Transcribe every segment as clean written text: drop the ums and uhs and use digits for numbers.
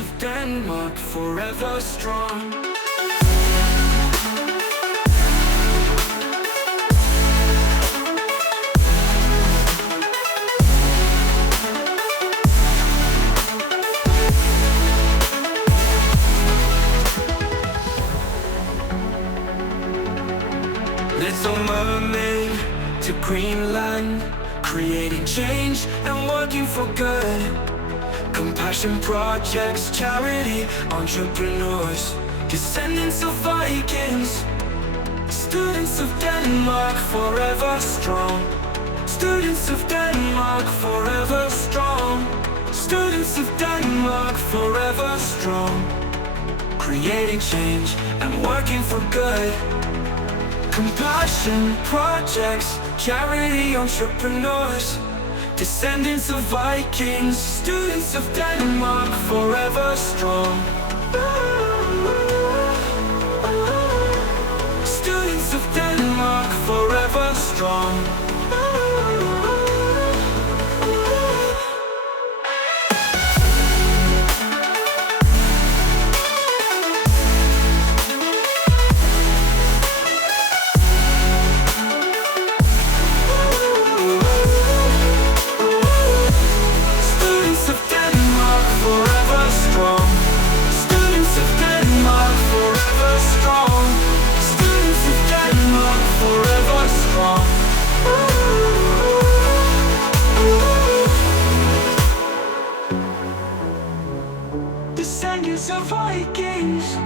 Students of Denmark, forever strong. Little mermaid to Greenland, creating change and working for good. Compassion projects, charity, entrepreneurs, descendants of Vikings. Students of Denmark, forever strong. Students of Denmark, forever strong. Students of Denmark, forever strong. Creating change and working for good. Compassion projects, charity, entrepreneurs, descendants of Vikings. Students of Denmark, forever strong. Students of Denmark, forever strong. Descendants of Vikings.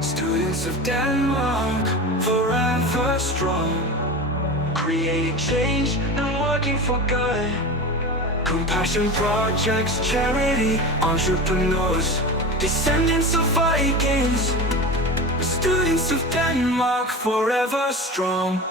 Students of Denmark, forever strong. Creating change and working for good. Compassion projects, charity, entrepreneurs, descendants of Vikings. Students of Denmark, forever strong.